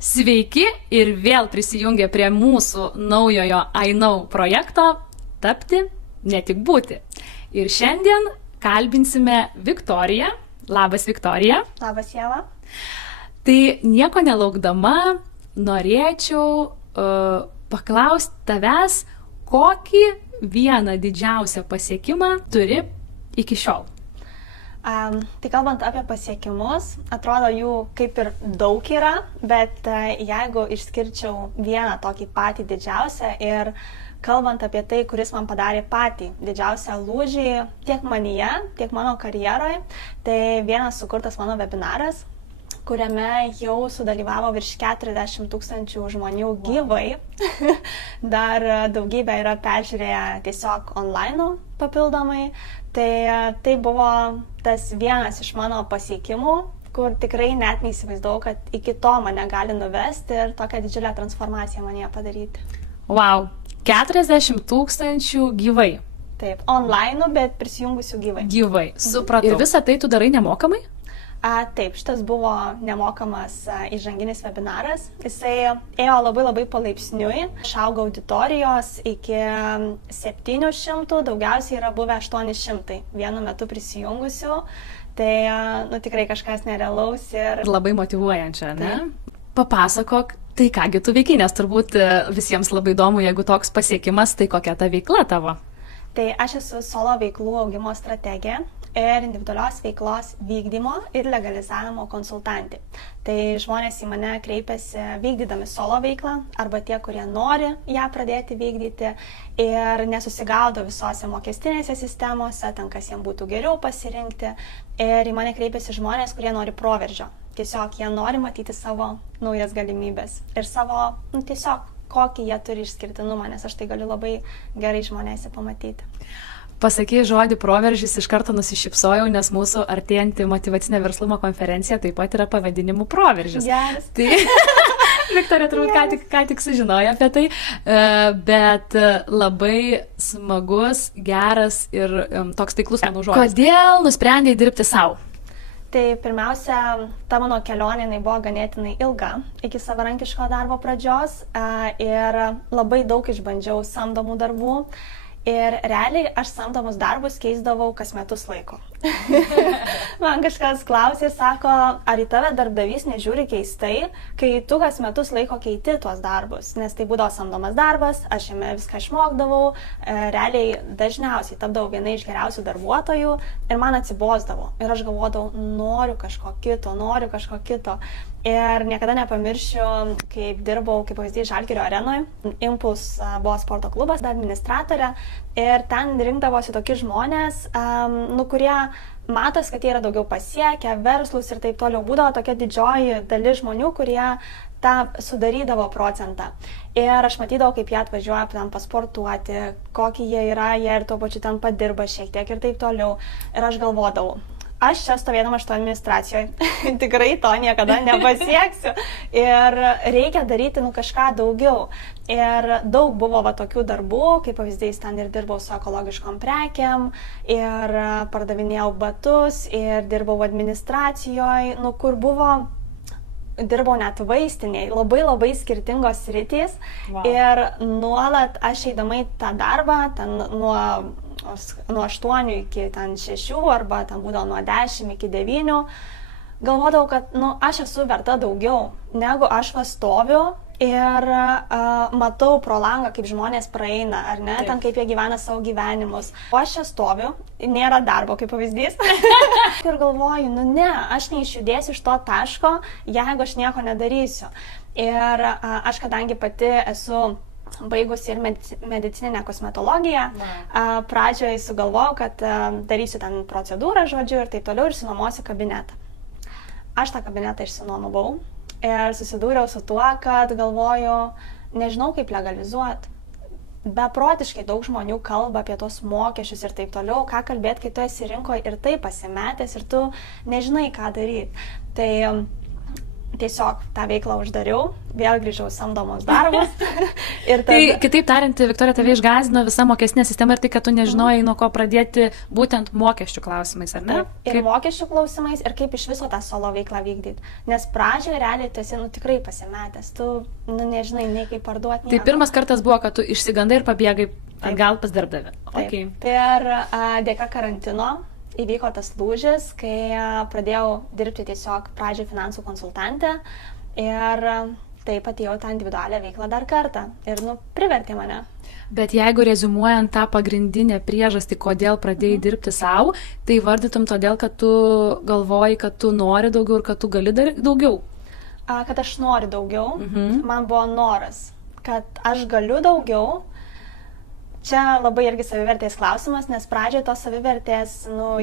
Sveiki ir vėl prisijungę prie mūsų naujojo I Know projekto Tapti, ne tik būti. Ir šiandien kalbinsime Viktoriją. Labas, Viktorija. Labas, Ieva. Tai nieko nelaukdama norėčiau paklausti tavęs, kokį vieną didžiausią pasiekimą turi iki šiol. Tai kalbant apie pasiekimus, atrodo jų kaip ir daug yra, bet jeigu išskirčiau vieną tokį patį didžiausią ir kalbant apie tai, kuris man padarė patį didžiausią lūžį tiek manyje, tiek mano karjeroje, tai vienas sukurtas mano webinaras, kuriame jau sudalyvavo virš 40 000 žmonių gyvai. Dar daugybė yra peržiūrėję tiesiog online papildomai. Tai buvo tas vienas iš mano pasiekimų, kur tikrai net neįsivaizdavau, kad iki to mane gali nuvesti ir tokią didžiulę transformaciją manyje padaryti. Wow, 40 000 gyvai. Taip, online, bet prisijungusių gyvai. Gyvai, supratau. Ir visą tai tu darai nemokamai? Taip, šitas buvo nemokamas įžanginis webinaras. Jisai ėjo labai palaipsniui. Išaugo auditorijos iki 700, daugiausiai yra buvę 800 vienu metu prisijungusių. Tai tikrai kažkas nerealaus ir labai motyvuojančia, ne? Papasakok, tai kągi tu veiki, nes turbūt visiems labai įdomu, jeigu toks pasiekimas, tai kokia ta veikla tavo? Tai aš esu solo veiklų augimo strategė ir individualios veiklos vykdymo ir legalizavimo konsultantė. Tai žmonės į mane kreipiasi vykdydami solo veiklą arba tie, kurie nori ją pradėti vykdyti ir nesusigaudo visose mokestinėse sistemose, ten kas jiems būtų geriau pasirinkti. Ir į mane kreipiasi žmonės, kurie nori proveržio. Tiesiog jie nori matyti savo naujas galimybės ir savo, tiesiog kokį jie turi išskirtinumą, nes aš tai galiu labai gerai žmonėse pamatyti. Pasakei žodį proveržis, iš karto nusišypsojau, nes mūsų artėjanti motyvacinė verslumo konferencija taip pat yra pavadinimu proveržis. Yes. Tai Viktorija turbūt ką tik sužinojo apie tai, bet labai smagus, geras ir toks taiklus mano žodis. Kodėl nusprendei dirbti savo? Tai pirmiausia, ta mano kelionė buvo ganėtinai ilga iki savarankiško darbo pradžios ir labai daug išbandžiau samdomų darbų. Ir realiai aš samdomus darbus keisdavau kas metus laiko. Man kažkas klausė ir sako, ar į tave darbdavys nežiūri keistai, kai tu kas metus laiko keiti tuos darbus, nes tai būdavo samdomas darbas, aš jame viską išmokdavau, realiai dažniausiai tapdavau viena iš geriausių darbuotojų ir man atsibosdavo. Ir aš galvodavau, noriu kažko kito. Ir niekada nepamiršiu, kaip dirbau, kaip pavyzdys, Žalgirio arenoje. Impuls buvo sporto klubas, administratorė. Ir ten rinkdavosi tokie žmonės, kurie matos, kad jie yra daugiau pasiekę, verslus ir taip toliau. Būdavo tokia didžioji dalis žmonių, kurie tą sudarydavo procentą. Ir aš matydavau, kaip jie atvažiuoja ten pasportuoti, kokie jie yra, jie ir tuo pačiu ten padirba šiek tiek ir taip toliau. Ir aš galvodavau, aš čia stovėdama šito administracijoje tikrai to niekada nepasieksiu ir reikia daryti kažką daugiau. Ir daug buvo tokių darbų, kaip pavyzdys, ten ir dirbau su ekologiškom prekėm, ir pardavinėjau batus, ir dirbau administracijoje, kur dirbau net vaistiniai, labai skirtingos sritys. Wow. Ir nuolat aš eidama į tą darbą, ten nuo 8 iki 6 arba ten būdavo nuo 10 iki 9, galvodavau, kad aš esu verta daugiau, negu aš stoviu ir matau pro langą, kaip žmonės praeina, ar ne, ten kaip jie gyvena savo gyvenimus. O aš čia stoviu, nėra darbo, kaip pavyzdys. Ir galvoju, ne, aš neišjudėsiu iš to taško, jeigu aš nieko nedarysiu. Ir aš kadangi pati esu baigusi ir medicininę kosmetologiją, pradžioje sugalvojau, kad darysiu ten procedūrą, žodžiu, ir taip toliau, ir išsinuomosiu kabinetą. Aš tą kabinetą išsinuomavau ir susidūriau su tuo, kad galvoju, nežinau kaip legalizuoti. Beprotiškai daug žmonių kalba apie tos mokesčius ir taip toliau, ką kalbėti, kai tu esi rinkoje ir taip pasimetęs ir tu nežinai, ką daryti. Tai tiesiog tą veiklą uždariau, vėl grįžau samdomos darbus. Ir Tai kitaip tariant, Viktorija, tave išgąsdino visa mokestinė sistema ir tai, kad tu nežinojai, nuo ko pradėti būtent mokesčių klausimais, ar ne? Taip, ir mokesčių klausimais, ir kaip iš viso tą solo veiklą vykdyti. Nes pradžioje realiai tu esi tikrai pasimetęs, tu nežinai nei kaip parduoti. Tai pirmas kartas buvo, kad tu išsigandai ir pabėgai atgal pas darbdavį. Okay. Ir dėka karantino įvyko tas lūžis, kai pradėjau dirbti tiesiog pradžioje finansų konsultantę ir taip atėjau tą individualią veiklą dar kartą ir privertė mane. Bet jeigu rezumuojant tą pagrindinę priežastį, kodėl pradėjai dirbti savo, tai vardytum todėl, kad tu galvoji, kad tu nori daugiau ir kad tu gali daryti daugiau? Kad aš noriu daugiau, man buvo noras, kad aš galiu daugiau. Čia labai irgi savivertės klausimas, nes pradžioje tos savivertės,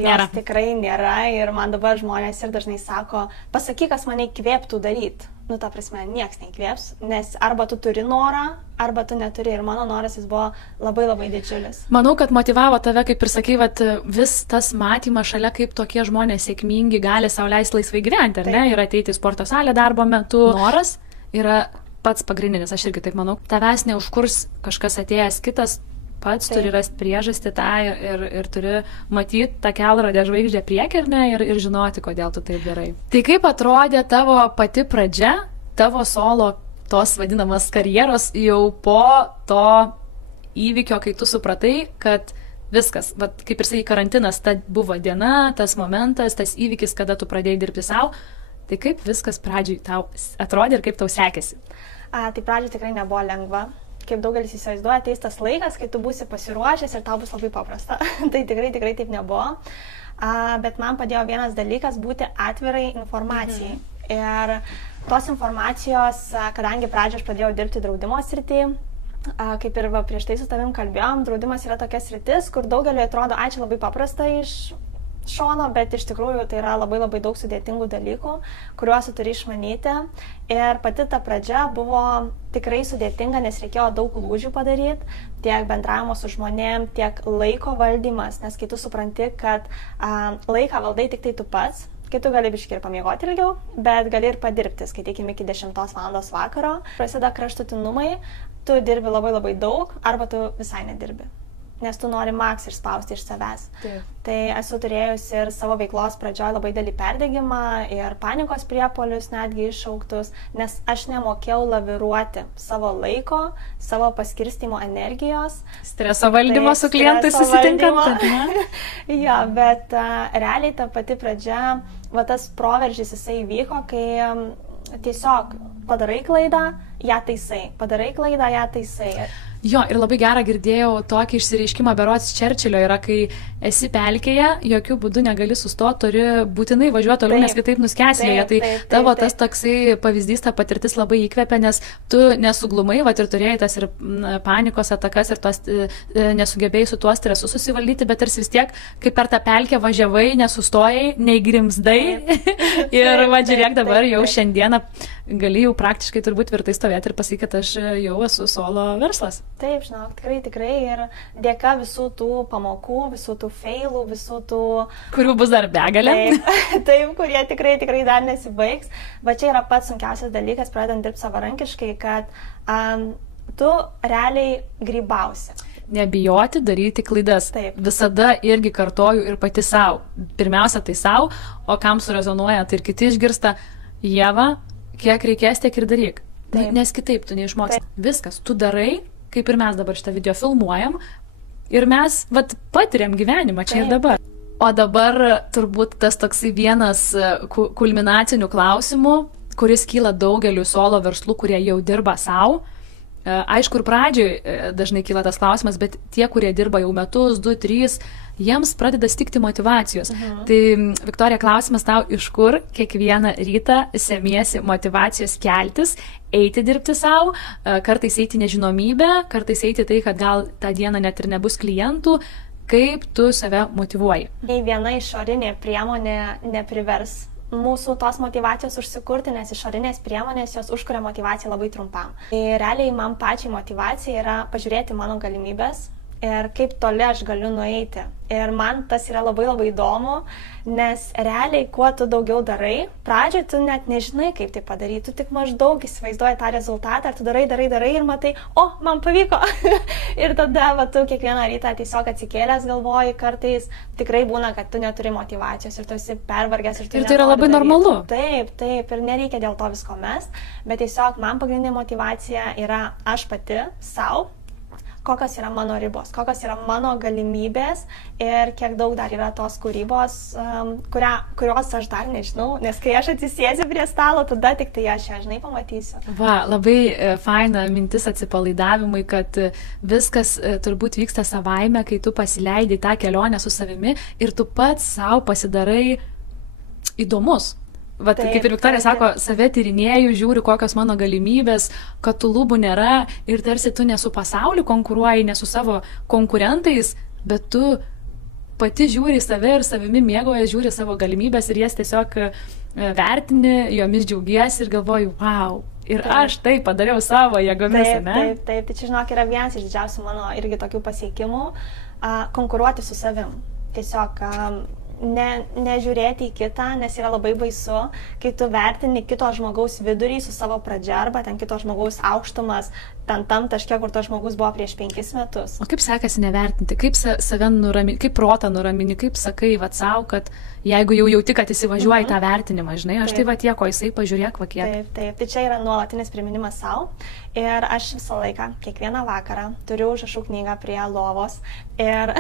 jos tikrai nėra ir man dabar žmonės ir dažnai sako, pasakyk, kas mane įkvėptų daryti. Ta prasme, nieks neįkvėps, nes arba tu turi norą, arba tu neturi ir mano noras jis buvo labai labai didžiulis. Manau, kad motivavo tave, kaip ir sakai, vis tas matymas šalia, kaip tokie žmonės sėkmingi gali sau leisti laisvai gyventi, ar ne? Ir ateiti į sporto salę darbo metu. Noras yra pats pagrindinis, aš irgi taip manau. Tavęs neužkurs kažkas atėjęs kitas, pats turi rasti priežastį tą ir turi matyti tą kelrodę žvaigždę priekį ir žinoti, kodėl tu taip darai. Tai kaip atrodė tavo pati pradžia, tavo solo tos vadinamas karjeros jau po to įvykio, kai tu supratai, kad viskas, kaip ir sakai, karantinas, ta buvo diena, tas momentas, tas įvykis, kada tu pradėjai dirbti savo, tai kaip viskas pradžiai tau atrodė ir kaip tau sekėsi? Tai pradžiai tikrai nebuvo lengva. Kaip daugelis įsivaizduoja, ateis tas laikas, kai tu būsi pasiruošęs ir tau bus labai paprasta. Tai tikrai taip nebuvo. Bet man padėjo vienas dalykas būti atvirai informacijai. Ir tos informacijos, kadangi pradžioje aš pradėjau dirbti draudimo srity, kaip ir prieš tai su tavim kalbėjom, draudimas yra tokia sritis, kur daugeliu atrodo, čia labai paprasta iš šono, bet iš tikrųjų tai yra labai labai daug sudėtingų dalykų, kuriuos tu turi išmanyti. Ir pati ta pradžia buvo tikrai sudėtinga, nes reikėjo daug lūžių padaryti, tiek bendravimo su žmonėm, tiek laiko valdymas, nes kai tu supranti, kad laiką valdai tik tai tu pats, kai tu gali biškį ir pamiegoti ilgiau, bet gali ir padirbti, skaitykim iki 10 valandos vakaro. Prasideda kraštutinumai, tu dirbi labai labai daug, arba tu visai nedirbi, nes tu nori maks išspausti iš savęs. Taip. Tai esu turėjusi ir savo veiklos pradžioje labai didelį perdegimą ir panikos priepuolius netgi iššauktus, nes aš nemokėjau laviruoti savo laiko, savo paskirstymo energijos. Streso valdymo su klientais susitinkant. Jo, bet realiai ta pati pradžia, tas proveržis jisai vyko, kai tiesiog padarai klaidą, ją taisai, padarai klaidą, ją taisai. Jo, ir labai gerą girdėjau tokį išsireiškimą berods Čerčilio yra, kai esi pelkėje, jokių būdų negali sustoti, turi būtinai važiuoti toliau, nes kitaip nuskęsi joje. Tai tavo tas toksai pavyzdys, ta patirtis labai įkvepia, nes tu nesuglumai, ir turėjai tas ir panikos atakas ir tos nesugebėjai su tuo stresu susivaldyti, bet vis tiek, kaip per tą pelkę važiavai, nesustojai, neįgrimzdai ir žiūrėk dabar jau šiandieną gali jau praktiškai turbūt tvirtai stovėti ir pasakyti, kad aš jau esu solo verslas. Taip, žinok, tikrai ir dėka visų tų pamokų, visų tų failų, visų tų... Kurių bus dar begalė. Taip, kurie tikrai dar nesibaigs. Va čia yra pats sunkiausias dalykas, pradedant dirbti savarankiškai, kad tu realiai grybausi. Nebijoti daryti klaidas. Taip. Visada irgi kartoju ir pati savo. Pirmiausia tai savo, o kam surezonuoja, tai ir kiti išgirsta, Ieva, kiek reikės, tiek ir daryk. Taip. Nes kitaip tu neišmoksi. Viskas, tu darai, kaip ir mes dabar šitą video filmuojam, ir mes patiriam gyvenimą čia ir dabar. O dabar turbūt tas toksai vienas kulminacinių klausimų, kuris kyla daugeliu solo verslų, kurie jau dirba savo. Aišku, ir pradžioj dažnai kyla tas klausimas, bet tie, kurie dirba jau metus, 2, 3, jiems pradeda stikti motivacijos. Tai, Viktorija, klausimas tau, iš kur kiekvieną rytą semiesi motivacijos keltis, eiti dirbti savo, kartais eiti nežinomybę, kartais eiti tai, kad gal tą dieną net ir nebus klientų. Kaip tu save motyvuoji? Nei viena išorinė priemonė neprivers mūsų tos motivacijos užsikurti, nes išorinės priemonės jos užkuria motivaciją labai trumpam. Tai realiai man pačiai motivacija yra pažiūrėti mano galimybės, ir kaip toli aš galiu nueiti. Ir man tas yra labai labai įdomu, nes realiai, kuo tu daugiau darai, pradžioje tu net nežinai, kaip tai padaryti, tu tik maždaug įsivaizduoji tą rezultatą, ir tu darai ir matai, man pavyko. Ir tada tu kiekvieną rytą tiesiog atsikėlęs galvoji, kartais tikrai būna, kad tu neturi motyvacijos ir tu esi pervargęs. Ir tai yra labai normalu. Taip, ir nereikia dėl to visko mest, bet tiesiog man pagrindinė motyvacija yra aš pati savo, kokios yra mano ribos, kokios yra mano galimybės ir kiek daug dar yra tos kūrybos, kurios aš dar nežinau, nes kai aš atsisėsiu prie stalo, tada tik tai aš ją, žinai, pamatysiu. Labai faina mintis atsipalaidavimui, kad viskas turbūt vyksta savaime, kai tu pasileidi tą kelionę su savimi ir tu pats savo pasidarai įdomus. Kaip ir Viktorija sako, save tyrinėju, žiūriu, kokios mano galimybės, kad tų lubų nėra ir tarsi tu ne su pasauliu konkuruoji, ne su savo konkurentais, bet tu pati žiūri save ir savimi mėgauji, žiūri savo galimybės ir jas tiesiog vertini, jomis džiaugiesi ir galvoju, wow, ir aš tai padariau savo jėgomis. Taip, tai čia, žinok, yra vienas iš didžiausių mano irgi tokių pasiekimų, konkuruoti su savim. Tiesiog nežiūrėti į kitą, nes yra labai baisu, kai tu vertini kito žmogaus vidurį su savo pradžia arba ten kito žmogaus aukštumas, ten tam taške, kur to žmogus buvo prieš 5 metus. O kaip sekasi nevertinti, kaip save nuramini, kaip protą nuramini, kaip sakai savo, kad jeigu jau jauti, kad įsivažiuoji tą vertinimą, žinai, aš tai tieko, jisai pažiūrėk kiek. Taip, tai čia yra nuolatinis priminimas savo ir aš visą laiką, kiekvieną vakarą turiu užrašų knygą prie lovos ir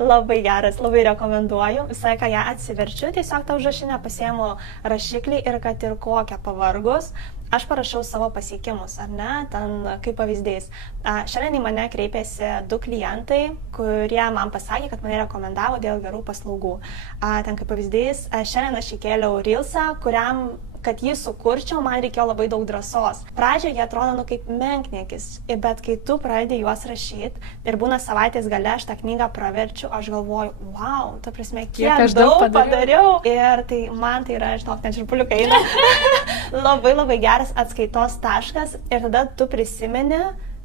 labai geras, labai rekomenduoju, visą laiką ją atsiverčiu, tiesiog tą užrašinę pasiėmu rašiklį ir kad ir kokią pavargus, aš parašau savo pasiekimus, ar ne, ten kaip pavyzdys. Šiandien į mane kreipėsi 2 klientai, kurie man pasakė, kad mane rekomendavo dėl gerų paslaugų. Ten kaip pavyzdys, šiandien aš įkėliau Reelsą, kuriam, kad jį sukurčiau, man reikėjo labai daug drąsos. Pradžioje jie atrodo, kaip menkniekis, bet kai tu pradedi juos rašyti ir būna savaitės gale, aš tą knygą praverčiu, aš galvoju, wow, ta prasme, kiek aš daug padariau. Ir tai man tai yra, žinok, net žirpuliukai eina. Labai geras atskaitos taškas ir tada tu prisimeni,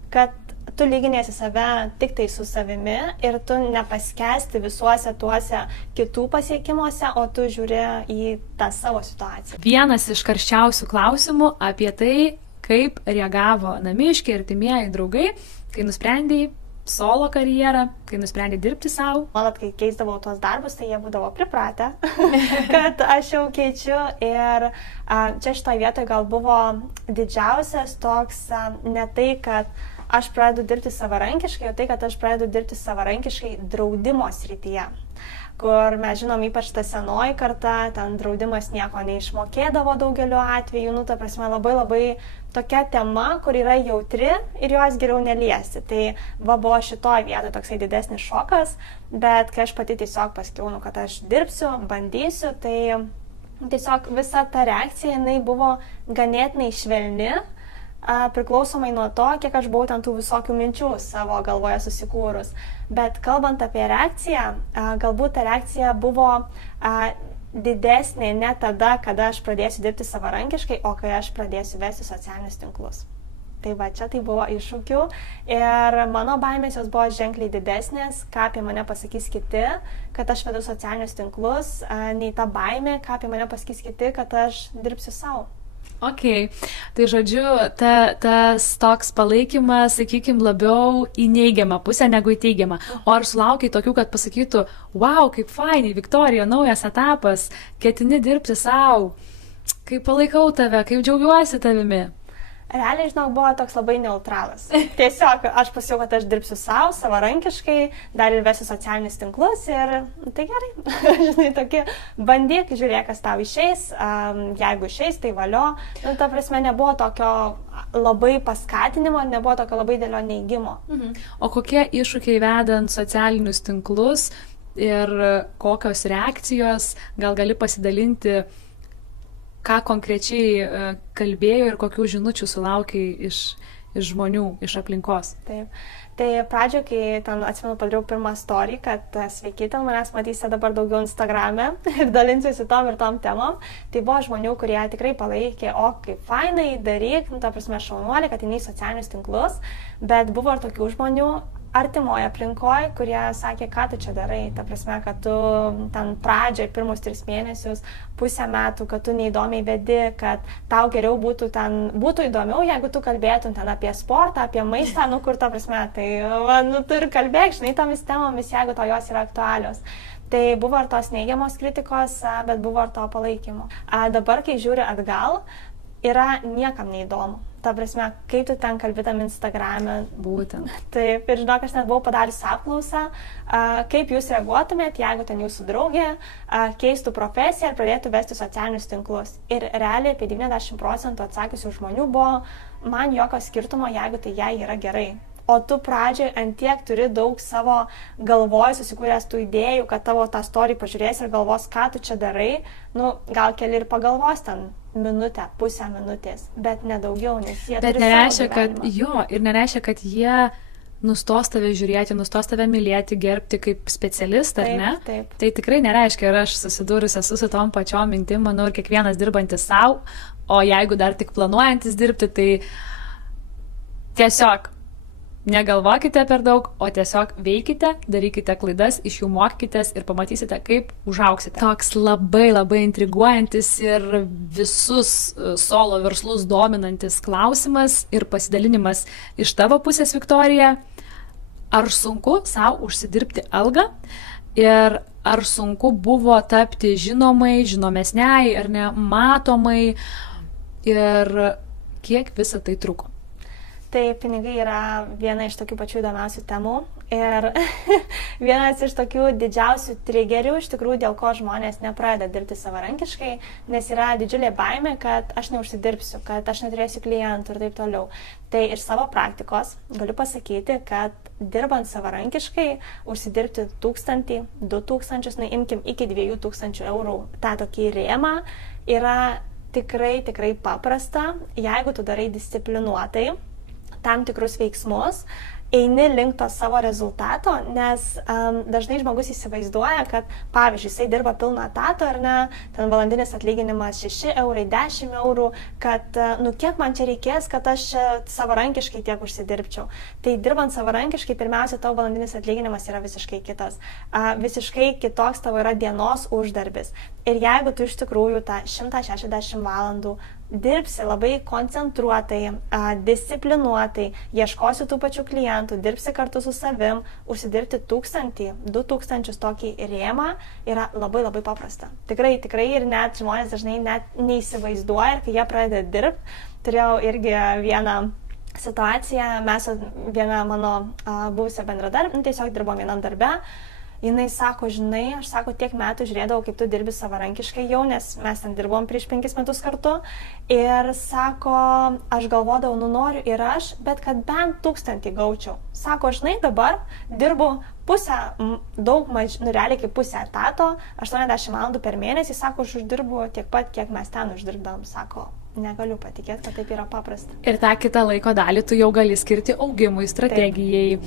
kad tu lyginėsi save tik tai su savimi ir tu nepaskesti visuose tuose kitų pasiekimuose, o tu žiūri į tą savo situaciją. Vienas iš karščiausių klausimų apie tai, kaip reagavo namiškiai, artimieji, draugai, kai nusprendėjai solo karjerą, kai nusprendė dirbti savo. Nuolat, kai keisdavau tuos darbus, tai jie būdavo pripratę, kad aš jau keičiu. Ir čia šitoje vietoje gal buvo didžiausias toks ne tai, kad aš pradedu dirbti savarankiškai, o tai, kad aš pradedu dirbti savarankiškai draudimo srityje, kur mes žinom, ypač ta senoji karta, ten draudimas nieko neišmokėdavo daugeliu atveju, ta prasme labai tokia tema, kur yra jautri ir jos geriau neliesti. Tai buvo šitoj vietoje toksai didesnis šokas, bet kai aš pati tiesiog pasakiau, kad aš dirbsiu, bandysiu, tai tiesiog visa ta reakcija, jinai buvo ganėtinai švelni, priklausomai nuo to, kiek aš buvau ten tų visokių minčių savo galvoje susikūrus. Bet kalbant apie reakciją, galbūt ta reakcija buvo didesnė ne tada, kada aš pradėsiu dirbti savarankiškai, o kai aš pradėsiu vesti socialinius tinklus. Tai čia tai buvo iššūkių ir mano baimės jos buvo ženkliai didesnės, ką apie mane pasakys kiti, kad aš vedu socialinius tinklus, nei ta baimė, ką apie mane pasakys kiti, kad aš dirbsiu savo. Ok, tai žodžiu, tas toks palaikymas, sakykime, labiau į neigiamą pusę negu į teigiamą. O ar sulaukiai tokių, kad pasakytų, wow, kaip fainai, Viktorija, naujas etapas, ketini dirbti savo, kaip palaikau tave, kaip džiaugiuosi tavimi? Realiai, žinok, buvo toks labai neutralas. Tiesiog aš pasakiau, kad aš dirbsiu savo, savarankiškai, dar ir vesiu socialinius tinklus ir tai gerai. Žinai, tokie, bandyk, žiūrėk, kas tau išeis, jeigu išeis, tai valio. Ta prasme, nebuvo tokio labai paskatinimo, nebuvo tokio labai dėlio neigimo. O kokie iššūkiai vedant socialinius tinklus ir kokios reakcijos, gal gali pasidalinti, ką konkrečiai kalbėjo ir kokių žinučių sulaukiai iš žmonių, iš aplinkos? Taip. Tai pradžioje, kai ten, atsimenu, padariau pirmą story, kad sveiki, ten manęs matysite dabar daugiau Instagram'e ir dalinsiuosi tom ir tom temom, tai buvo žmonių, kurie tikrai palaikė, o kaip fainai, daryk, ta prasme, šaunuolė, kad eini į socialinius tinklus, bet buvo ir tokių žmonių artimoje aplinkoje, kurie sakė, ką tu čia darai, ta prasme, kad tu ten pradžioj pirmus 3 mėnesius, pusę metų, kad tu neįdomiai vedi, kad tau geriau būtų įdomiau, jeigu tu kalbėtum ten apie sportą, apie maistą, kur ta prasme, tai tu ir kalbėk, žinai, tomis temomis, jeigu tau jos yra aktualios. Tai buvo ir tos neigiamos kritikos, bet buvo ir to palaikymo. Dabar, kai žiūri atgal, yra niekam neįdomu. Ta prasme, kaip tu ten kalbėtam Instagram'e. Būtent. Taip, ir žinok, aš net buvau padarius apklausą, kaip jūs reaguotumėt, jeigu ten jūsų draugė keistų profesiją ir pradėtų vesti socialinius tinklus. Ir realiai apie 90% atsakiusių žmonių buvo, man jokio skirtumo, jeigu tai jai yra gerai. O tu pradžioj antiek turi daug savo galvoj susikūręs tų idėjų, kad tavo tą story pažiūrės ir galvos, ką tu čia darai, gal keli ir pagalvos ten minutę, pusę minutės, bet nedaugiau, nes jie turi savo gyvenimą. Ir nereiškia, kad jie nustos tave žiūrėti, nustos tave mylėti, gerbti kaip specialistą, ar ne? Taip. Tai tikrai nereiškia, ir aš susidūrus esu su tom pačiom mintim, manau, ir kiekvienas dirbantis savo, o jeigu dar tik planuojantis dirbti, tai tiesiog negalvokite per daug, o tiesiog veikite, darykite klaidas, iš jų mokykitės ir pamatysite, kaip užauksite. Toks labai labai intriguojantis ir visus solo verslus dominantis klausimas ir pasidalinimas iš tavo pusės, Viktorija. Ar sunku savo užsidirbti algą ir ar sunku buvo tapti žinomai, žinomesniai ar ne, matomai ir kiek visa tai truko? Tai pinigai yra viena iš tokių pačių įdomiausių temų ir vienas iš tokių didžiausių trigerių, iš tikrųjų, dėl ko žmonės nepradeda dirbti savarankiškai, nes yra didžiulė baimė, kad aš neužsidirbsiu, kad aš neturėsiu klientų ir taip toliau. Tai iš savo praktikos galiu pasakyti, kad dirbant savarankiškai užsidirbti 1000, 2000, imkim iki 2000 eurų tą tokį rėmą yra tikrai paprasta, jeigu tu darai disciplinuotai tam tikrus veiksmus, eini link to savo rezultato, nes dažnai žmogus įsivaizduoja, kad pavyzdžiui, jisai dirba pilną etatą ar ne, ten valandinis atlyginimas 6 eurai, 10 eurų, kad kiek man čia reikės, kad aš savarankiškai tiek užsidirbčiau. Tai dirbant savarankiškai, pirmiausia, tavo valandinis atlyginimas yra visiškai kitas. Visiškai kitoks tavo yra dienos uždarbis. Ir jeigu tu iš tikrųjų tą 160 valandų dirbsi labai koncentruotai, disciplinuotai, ieškosi tų pačių klientų, dirbsi kartu su savim, užsidirbti 1000, 2000 tokį rėmą yra labai paprasta. Tikrai ir net žmonės dažnai net neįsivaizduoja, ir kai jie pradeda dirbti, turėjau irgi vieną situaciją, mes viena mano buvusią bendradarbę, tiesiog dirbom vienam darbe. Jinai sako, žinai, aš sako, tiek metų žiūrėdavau, kaip tu dirbi savarankiškai jau, nes mes ten dirbom prieš 5 metus kartu. Ir sako, aš galvodavau, noriu ir aš, bet kad bent 1000 gaučiau. Sako, žinai, dabar dirbu pusę, realiai kaip pusę etato, 80 valandų per mėnesį, sako, aš uždirbu tiek pat, kiek mes ten uždirbdavom, sako. Negaliu patikėti, kad taip yra paprasta. Ir tą kitą laiko dalį tu jau gali skirti augimui, strategijai,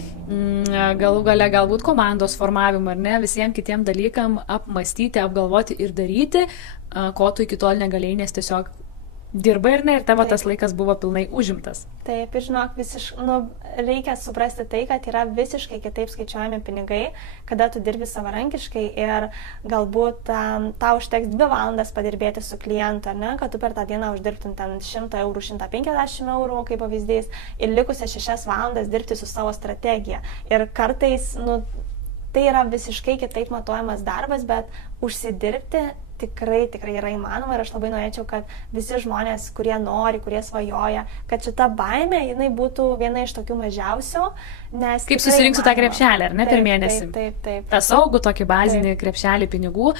galų gale galbūt komandos formavimui, ar ne, visiems kitiem dalykam apmastyti, apgalvoti ir daryti, ko tu iki tol negalėjai, nes tiesiog dirba ir ne, ir tavo tas laikas buvo pilnai užimtas. Taip, ir žinok, reikia suprasti tai, kad yra visiškai kitaip skaičiuojami pinigai, kada tu dirbi savarankiškai ir galbūt tau užteks 2 valandas padirbėti su klientu, ar ne, kad tu per tą dieną uždirbtum ten 100 eurų, 150 eurų, kaip pavyzdys, ir likusias 6 valandas dirbti su savo strategija. Ir kartais, tai yra visiškai kitaip matuojamas darbas, bet užsidirbti tikrai yra įmanoma ir aš labai norėčiau, kad visi žmonės, kurie nori, kurie svajoja, kad šita baimė, jinai būtų viena iš tokių mažiausių, nes... Kaip susirinksiu tą krepšelį, ar ne, per mėnesį? Taip. tą saugų tokį bazinį krepšelį pinigų.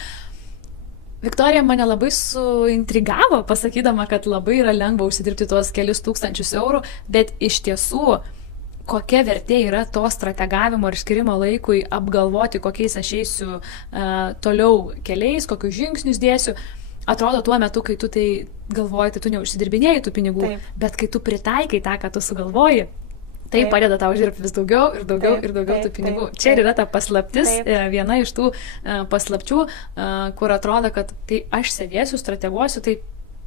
Viktorija mane labai suintrigavo, pasakydama, kad labai yra lengva užsidirbti tuos kelius tūkstančius eurų, bet iš tiesų kokia vertė yra to strategavimo ir skirimo laikui apgalvoti, kokiais aš eisiu toliau keliais, kokius žingsnius dėsiu. Atrodo, tuo metu, kai tu tai galvoji, tai tu neužsidirbinėjai tų pinigų, bet kai tu pritaikai tą, ką tu sugalvoji, Tai padeda tau uždirbti vis daugiau ir daugiau ir daugiau tų pinigų. Čia ir yra ta paslaptis, viena iš tų paslapčių, kur atrodo, kad kai aš sėdėsiu, strateguosiu, tai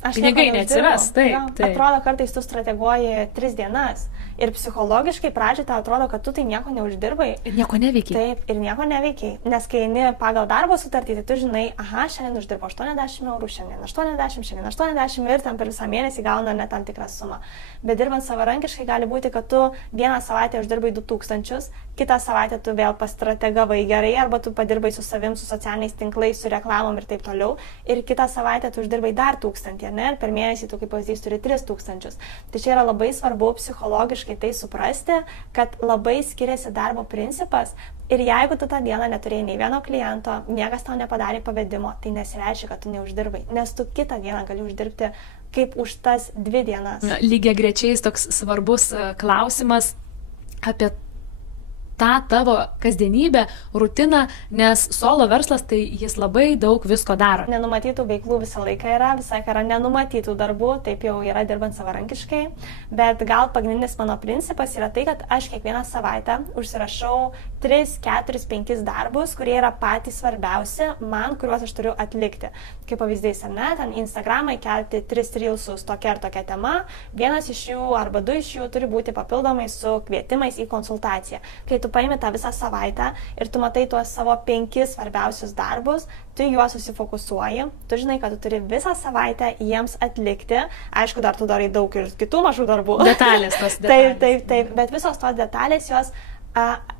pinigai neatsiras. Taip. Atrodo, kartais tu strateguoji 3 dienas ir psichologiškai pradžiai tau atrodo, kad tu tai nieko neuždirbai. Ir nieko neveikiai. Taip, ir nieko neveikiai. Nes kai eini pagal darbo sutartį, tai tu žinai, aha, šiandien uždirbo 80 eurų, šiandien 80 ir tam per visą mėnesį gauna net tam tikrą sumą. Bet dirbant savarankiškai gali būti, kad tu vieną savaitę uždirbai 2000, kitą savaitę tu vėl pastrategavai gerai, arba tu padirbai su savim, su socialiniais tinklais, su reklamom ir taip toliau. Ir kitą savaitę tu uždirbai dar 1000, ne? Ir per mėnesį tu kaip pavyzdys turi 3000. Tai čia yra labai svarbu psichologiškai tai suprasti, kad labai skiriasi darbo principas. Ir jeigu tu tą dieną neturėjai nei vieno kliento, niekas tau nepadarė pavedimo, tai nesireiškia, kad tu neuždirbai, nes tu kitą dieną gali uždirbti kaip už tas 2 dienas. Lygiagrečiais toks svarbus klausimas apie tą tavo kasdienybę, rutiną, nes solo verslas, tai jis labai daug visko daro. Nenumatytų veiklų visą laiką yra nenumatytų darbų, taip jau yra dirbant savarankiškai, bet gal pagrindinis mano principas yra tai, kad aš kiekvieną savaitę užsirašau 3, 4, 5 darbus, kurie yra patys svarbiausi man, kuriuos aš turiu atlikti. Kaip pavyzdys, ar ne, ten Instagramą įkelti 3 reelsus tokia ir tokia tema, vienas iš jų arba 2 iš jų turi būti papildomai su kvietimais į konsultaciją. Kai tu paimi tą visą savaitę ir tu matai tuos savo 5 svarbiausius darbus, tu juos susifokusuoji, tu žinai, kad tu turi visą savaitę jiems atlikti, aišku, dar tu darai daug ir kitų mažų darbų. Detalės tos detalės. Taip, bet visos tos detalės jos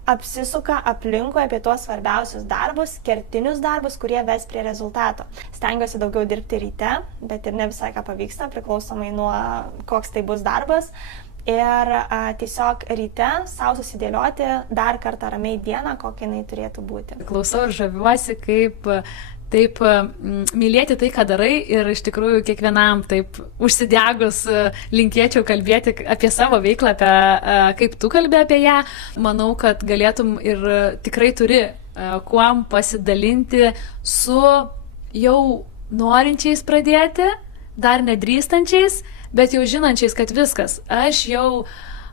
apsisuka aplinkui apie tuos svarbiausius darbus, kertinius darbus, kurie ves prie rezultato. Stengiuosi daugiau dirbti ryte, bet ir ne visai ką pavyksta, priklausomai nuo koks tai bus darbas. Ir tiesiog ryte savo susidėlioti dar kartą ramiai dieną, kokia jinai turėtų būti. Klausau ir žaviuosi, kaip taip mylėti tai, ką darai, ir iš tikrųjų kiekvienam taip užsidegus linkėčiau kalbėti apie savo veiklą, apie kaip tu kalbė apie ją. Manau, kad galėtum ir tikrai turi kuom pasidalinti su jau norinčiais pradėti, dar nedrįstančiais, bet jau žinančiais, kad viskas, aš jau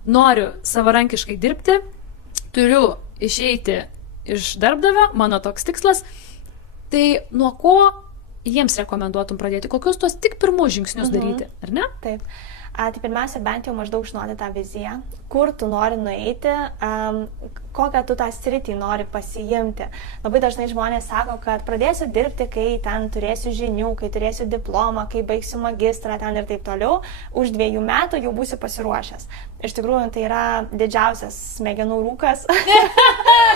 noriu savarankiškai dirbti, turiu išeiti iš darbdavio, mano toks tikslas, tai nuo ko jiems rekomenduotum pradėti, kokius tuos tik pirmus žingsnius daryti, ar ne? Taip. Tai pirmiausia, bent jau maždaug žinoti tą viziją, kur tu nori nueiti, kokią tu tą sritį nori pasiimti. Labai dažnai žmonės sako, kad pradėsiu dirbti, kai ten turėsiu žinių, kai turėsiu diplomą, kai baigsiu magistrą ten ir taip toliau, už 2 metų jau būsiu pasiruošęs. Iš tikrųjų, tai yra didžiausias smegenų rūkas.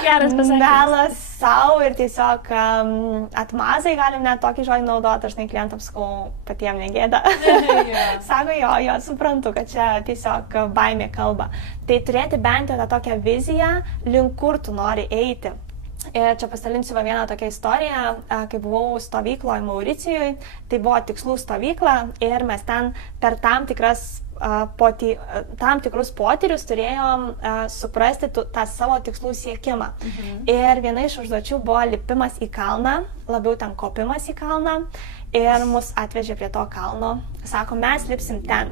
Geras pasakymas. Melas savo ir tiesiog atmazai, galim net tokį žodį naudoti, dažnai klientams sakau, patiems negėda. Sako, jo, suprantu, kad čia tiesiog baimė kalba. Tai turėti bent jau tą tokią viziją, link kur tu nori eiti. Ir čia pasidalinsiu vieną tokią istoriją, kai buvau stovykloje Mauricijoje, tai buvo tikslų stovykla ir mes ten per tam tikrus potyrius turėjom suprasti tą savo tikslų siekimą. Ir viena iš užduočių buvo lipimas į kalną, labiau ten kopimas į kalną. Ir mus atvežė prie to kalno, sako, mes lipsim ten.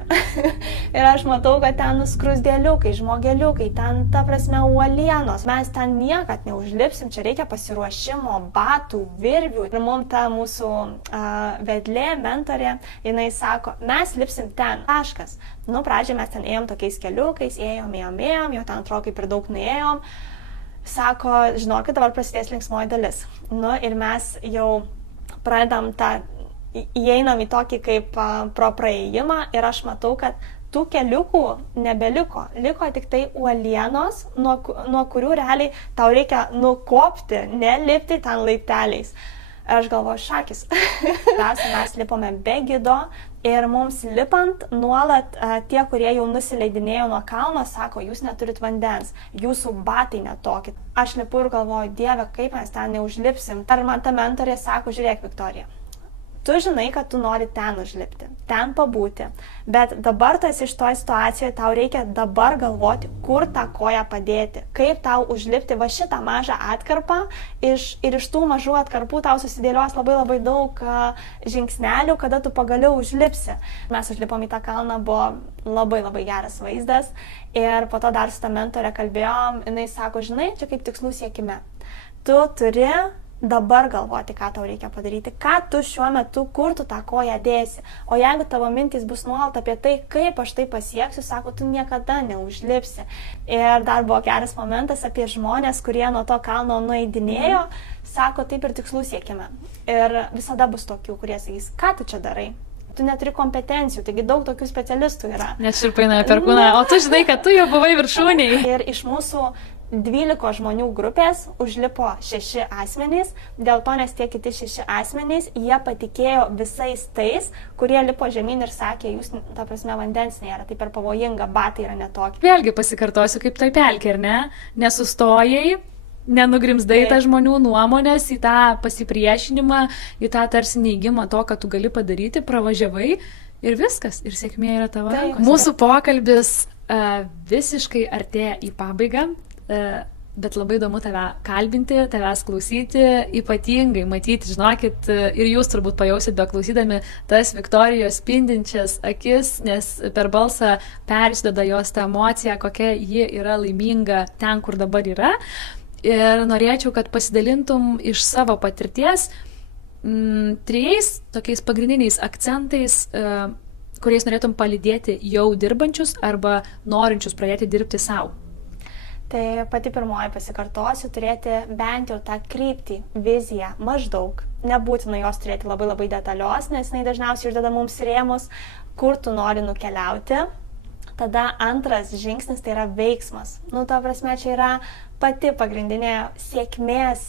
Ir aš matau, kad ten skrusdėliukai, žmogeliukai, ten ta prasme uolienos, mes ten niekad neužlipsim, čia reikia pasiruošimo, batų, virvių. Ir mums ta mūsų vedlė, mentorė, jinai sako, mes lipsim ten, taškas. Nu, pradžiai mes ten ėjom tokiais keliukais, ėjom, jau ten atrodo kaip ir daug nuėjom. Sako, žinokit, dabar prasidės linksmoji dalis. Nu, ir mes jau pradedam įeinam į tokį kaip pro praėjimą ir aš matau, kad tų keliukų nebeliko. Liko tik tai uolienos, nuo kurių realiai tau reikia nukopti, nelipti ten laipteliais. Ir aš galvoju, šakis. Mes lipome be gido ir mums lipant nuolat tie, kurie jau nusileidinėjo nuo kalno, sako, jūs neturit vandens, jūsų batai netokit. Aš lipu ir galvoju, Dieve, kaip mes ten neužlipsim. Ar man ta mentorė sako, žiūrėk, Viktorija, Tu žinai, kad tu nori ten užlipti, ten pabūti, bet dabar tu esi iš to situacijoje, tau reikia dabar galvoti, kur tą koją padėti, kaip tau užlipti va šitą mažą atkarpą ir iš tų mažų atkarpų tau susidėlios labai daug žingsnelių, kada tu pagaliau užlipsi. Mes užlipom į tą kalną, buvo labai geras vaizdas ir po to dar su tą mentorę kalbėjom, jinai sako, žinai, čia kaip tikslų siekime. Tu turi dabar galvoti, ką tau reikia padaryti, ką tu šiuo metu, kur tu tą koją dėsi. O jeigu tavo mintys bus nuolat apie tai, kaip aš tai pasieksiu, sako, tu niekada neužlipsi. Ir dar buvo geras momentas apie žmonės, kurie nuo to kalno nueidinėjo, sako, taip ir tikslų siekime. Ir visada bus tokių, kurie sakys, ką tu čia darai? Tu neturi kompetencijų, taigi daug tokių specialistų yra. Nes širpaina per kūną, o tu žinai, kad tu jau buvai viršūniai. Ir iš mūsų 12 žmonių grupės užlipo 6 asmenys, dėl to, nes tie kiti 6 asmenys, jie patikėjo visais tais, kurie lipo žemyn ir sakė, jūs, ta prasme, vandens nėra, tai per pavojinga, batai yra netokie. Vėlgi pasikartosiu kaip toj pelkė, ar ne? Nesustojai, nenugrimzdai tą žmonių nuomonės, į tą pasipriešinimą, į tą tarsi neigimą to, kad tu gali padaryti, pravažiavai ir viskas, ir sėkmė yra tavo rankose. Mūsų pokalbis visiškai artėja į pabaigą. Bet labai įdomu tave kalbinti, tavęs klausyti, ypatingai matyti, žinokit, ir jūs turbūt pajausit beklausydami tas Viktorijos spindinčias akis, nes per balsą persideda jos tą emociją, kokia ji yra laiminga ten, kur dabar yra. Ir norėčiau, kad pasidalintum iš savo patirties 3 tokiais pagrindiniais akcentais, kuriais norėtum palydėti jau dirbančius arba norinčius pradėti dirbti savo. Tai pati pirmoji pasikartosiu, turėti bent jau tą kryptį, viziją, maždaug. Nebūtina jos turėti labai detalios, nes jinai dažniausiai uždeda mums rėmus, kur tu nori nukeliauti. Tada antras žingsnis tai yra veiksmas. Ta prasme, čia yra pati pagrindinė sėkmės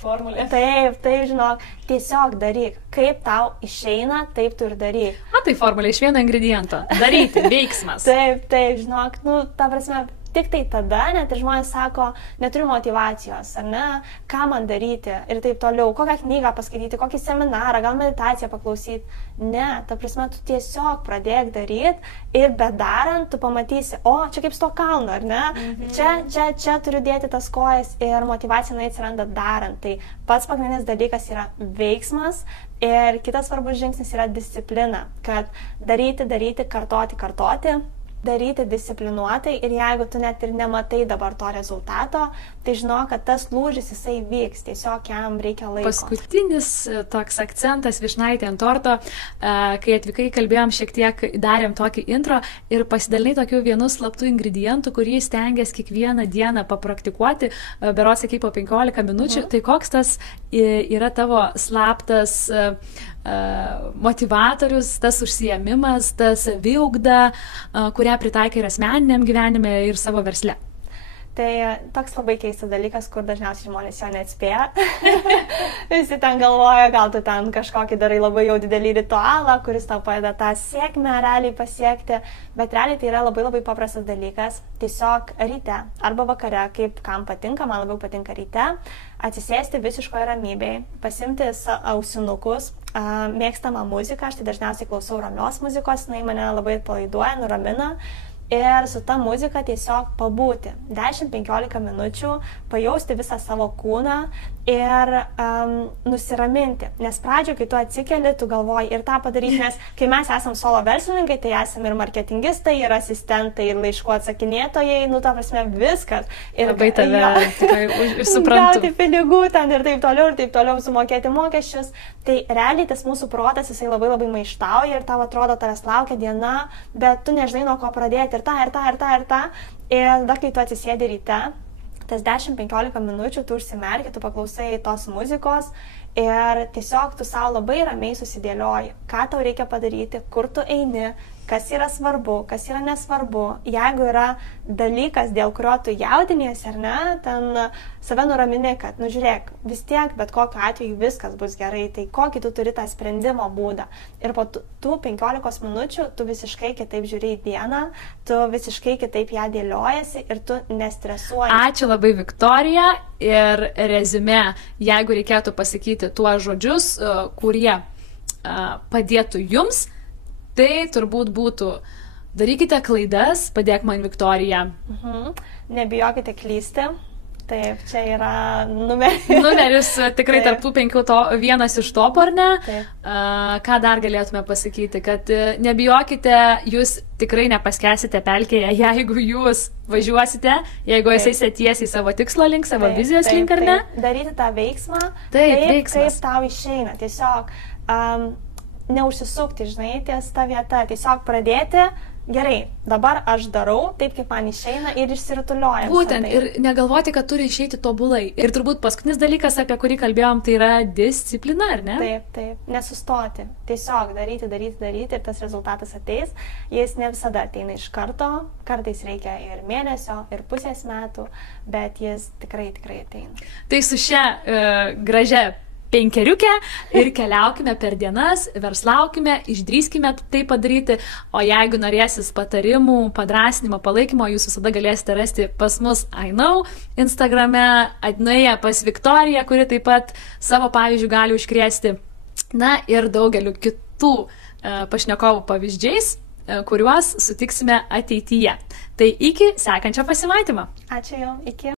formulė. Taip, žinok, tiesiog daryk. Kaip tau išeina, taip tu ir daryk. Tai formulė iš vieno ingrediento. Daryti, veiksmas. Taip, žinok, ta prasme, tik tai tada net ir žmonės sako, neturiu motyvacijos, ar ne, ką man daryti ir taip toliau, kokią knygą paskaityti, kokį seminarą, gal meditaciją paklausyti. Ne, ta prasme, tu tiesiog pradėk daryti ir bedarant tu pamatysi, čia kaip su to kalnu, ar ne, čia turiu dėti tas kojas ir motyvacija atsiranda darant. Tai pats pagrindinis dalykas yra veiksmas ir kitas svarbus žingsnis yra disciplina, kad daryti, kartoti. Daryti disciplinuotai ir jeigu tu net ir nematai dabar to rezultato, tai žinok, kad tas lūžis jisai vyks, tiesiog jam reikia laiko. Paskutinis toks akcentas vyšnaitė ant torto, kai atvykai, kalbėjom šiek tiek, darėm tokį intro ir pasidalinai tokiu vienu slaptų ingredientų, kurį stengiasi kiekvieną dieną papraktikuoti, berods sakai po 15 minučių. Tai koks tas yra tavo slaptas motivatorius, tas užsiėmimas, tas saviugda, kurią pritaikai ir asmeniniam gyvenime ir savo versle? Tai toks labai keistas dalykas, kur dažniausiai žmonės jo neatspėja. Visi ten galvoja, gal tu ten kažkokį darai labai jau didelį ritualą, kuris tau padeda tą sėkmę realiai pasiekti, bet realiai tai yra labai paprastas dalykas. Tiesiog ryte arba vakare, kaip kam patinka, man labiau patinka ryte, atsisėsti visiškoje ramybėje, pasimti ausinukus, mėgstamą muziką, aš tai dažniausiai klausau ramios muzikos, jinai mane labai atpalaiduoja, nuramina. Ir su ta muzika tiesiog pabūti 10-15 minučių, pajausti visą savo kūną ir nusiraminti. Nes pradžioje, kai tu atsikeli, tu galvoji ir tą padaryti, nes kai mes esam solo verslininkai, tai esame ir marketingistai, ir asistentai, ir laiškų atsakinėtojai, ta prasme viskas. Ir labai tave tikrai suprantu. Gauti pinigų ten ir taip toliau, sumokėti mokesčius. Tai realiai tas mūsų protas, jisai labai maištauja ir tau atrodo, tavęs laukia diena, bet tu nežinai, nuo ko pradėti. Ir tą. Ir dar kai tu atsisėdi ryte, tas 10-15 minučių tu užsimerki, tu paklausai tos muzikos ir tiesiog tu savo labai ramiai susidėlioji, ką tau reikia padaryti, kur tu eini, kas yra svarbu, kas yra nesvarbu. Jeigu yra dalykas, dėl kurio tu jaudiniesi, ar ne, ten save nuramini, kad, žiūrėk, vis tiek, bet kokiu atveju viskas bus gerai, tai kokį tu turi tą sprendimo būdą. Ir po tų 15 minučių tu visiškai kitaip žiūri į dieną, tu visiškai kitaip ją dėliojasi ir tu nestresuoji. Ačiū labai, Viktorija. Ir reziumė, jeigu reikėtų pasakyti tuos žodžius, kurie padėtų jums, tai turbūt būtų: darykite klaidas, padėk man Viktorija. Nebijokite klysti. Taip, čia yra numeris. Numeris tikrai tarp tų 5 vienas iš topų, ar ne? Taip. Ką dar galėtume pasakyti? Kad nebijokite, jūs tikrai nepaskesite pelkėje, jeigu jūs važiuosite, jeigu esate tiesiai savo tikslo link, savo vizijos link, ar ne? Daryti tą veiksmą, veiksmas. Kaip tau išeina. Tiesiog neužsisukti, žinai, ties tą vietą. Tiesiog pradėti. Gerai, dabar aš darau taip, kaip man išeina ir išsirutulioja. Būtent, ir negalvoti, kad turi išeiti tobulai. Ir turbūt paskutinis dalykas, apie kurį kalbėjom, tai yra disciplina, ar ne? Taip, nesustoti. Tiesiog daryti ir tas rezultatas ateis. Jis ne visada ateina iš karto, kartais reikia ir mėnesio, ir pusės metų, bet jis tikrai ateina. Tai su šia gražia 5 ir keliaukime per dienas, verslaukime, išdrįskime tai padaryti, o jeigu norėsis patarimų, padrasnimo, palaikymo, jūs visada galėsite rasti pas mus iKnow Instagrame, nuėję pas Viktoriją, kuri taip pat savo pavyzdžių gali užkrėsti, na ir daugeliu kitų pašnekovų pavyzdžiais, kuriuos sutiksime ateityje. Tai iki sekančio pasimatymo. Ačiū jau, iki.